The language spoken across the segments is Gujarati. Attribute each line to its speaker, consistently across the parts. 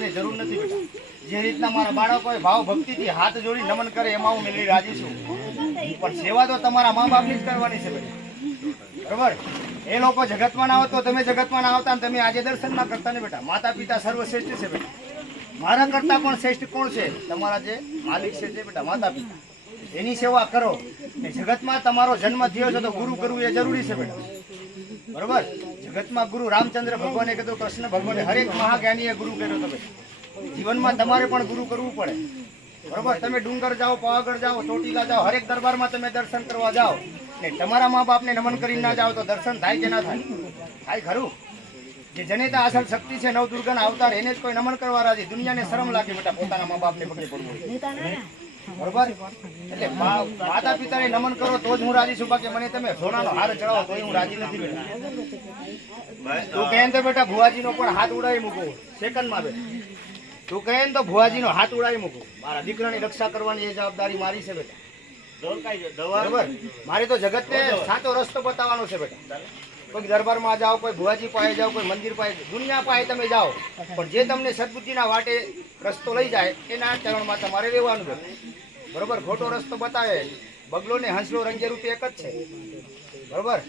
Speaker 1: ને જે ને રીતના મારા બાળકોએ ભાવ ભક્તિથી હાથ જોડી નમન કરે, એમાં હું મેળવી રાજી છું. પણ સેવા તો તમારા મા બાપની જ કરવાની છે બેટા. એ લોકો જગતમાં ના આવતો, તમે જગતમાં ના આવતા તમે આજે દર્શન ના કરતા ને બેટા. માતા પિતા સર્વશ્રેષ્ઠ છે બેટા. મારા કરતા પણ શ્રેષ્ઠ કોણ છે? તમારા જે માલિક છે તે બેટા માતા પિતા એની સેવા કરો. ને જગતમાં તમારો જન્મ થયો છે તો ગુરુ કરવું એ જરૂરી છે બેટા. બરોબર? જગતમાં ગુરુ રામચંદ્ર ભગવાને કીધું, કૃષ્ણ ભગવાને હરેક મહાજ્ઞાનીએ ગુરુ કર્યો તમે જીવનમાં તમારે પણ ગુરુ કરવું પડે. બરોબર? તમે ડુંગર જાઓ, પાવાગઢ જાઓ, ચોટીલા જાઓ, હરેક દરબારમાં તમે દર્શન કરવા જાઓ. ને તમારા મા બાપને નમન કરીને ના જાઓ તો દર્શન થાય કે ના થાય? થાય ખરું? જે જનેતા અસલ શક્તિ છે નવ દુર્ગન અવતાર એને જ કોઈ નમન કરવા રાજી. દુનિયાને શરમ લાગે બેટા પોતાના મા બાપને પગલે પડવું બરોબર? એટલે માતા પિતાને નમન કરો તો જ હું રાજી છું. બાકી મને તમે સોનાનો હાર ચડાવો તો હું રાજી નથી બેટા. તું કહે તો બેટા ભુવાજીનો પણ હાથ ઉડાવી મૂકો. સેકન્ડમાં બેટા તું કહે તો ભુવાજીનો હાથ ઉડાવી મૂકું. મારા દીકરાની રક્ષા કરવાની એ જવાબદારી મારી છે બેટા. મારે તો જગતને સાચો રસ્તો બતાવવાનો છે બેટા કોઈ દરબારમાં જાઓ કોઈ ભુવાજી પાસે જાઓ કોઈ મંદિર પાસે દુનિયા પાસે તમે જાઓ. પણ જે તમને સદબુદ્ધિના વાટે રસ્તો લઈ જાય એના ચરણમાં તમારે રહેવાનું બેટા બરોબર? ખોટો રસ્તો બતાવે. બગલો ને હંસલો રંગે રૂપે એક જ છે. બરોબર?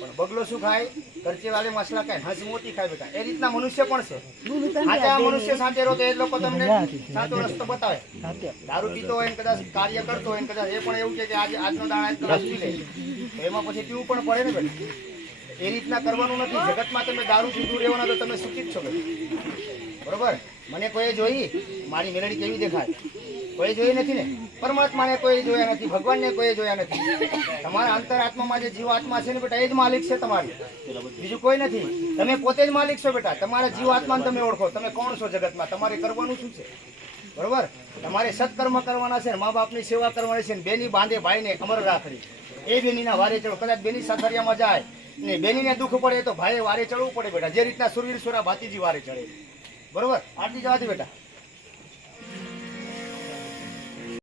Speaker 1: પણ બગલો શું ખાય? કરચે વાલે મસલા ખાય હજ મોતી ખાય બેટા. એ રીતના મનુષ્ય પણ છે. મનુષ્ય સાચે રહો તો એ લોકો તમને સાચો રસ્તો બતાવે. દારૂ પીતો હોય કદાચ કાર્ય કરતો હોય કદાચ એ પણ એવું કે કે આજે આજનો દાણા એક ગ્લાસ પી લે. તો એમાં પછી પીવું પણ પડે ને બેટા. એ રીતના કરવાનું નથી. જગતમાં તમે દારૂ પીધું રહેવાના તો તમે સુખી જ છો બેટા. બરોબર? મને કોઈ જોઈ મારી મેલડી કેવી દેખાય? કોઈ જોઈ નથી ને? પરમાત્માને કોઈ જોયા નથી, ભગવાનને કોઈ જોયા નથી. તમારા અંતરાત્મામાં જે જીવાત્મા છે ને બેટા, એ જ માલિક છે તમારી. બીજું કોઈ નથી. તમે પોતે જ માલિક છો બેટા. તમારા જીવાત્માને તમે ઓળખો. તમે કોણ છો જગતમાં? તમારે કરવાનું શું છે? બરોબર? તમારે સત્કર્મ કરવાના છે મા બાપની સેવા કરવાની છે બેની બાંધે ભાઈને અમર રાખડી. એ બેનીના વારે ચડો. કદાચ બેની સાથરિયામાં જાય ને બેનીને દુઃખ પડે તો ભાઈએ વારે ચડવું પડે બેટા. જે રીતના સુરવીર સુરા ભાતીજી વારે ચડે. બરોબર? આટલી જવાથી બેટા.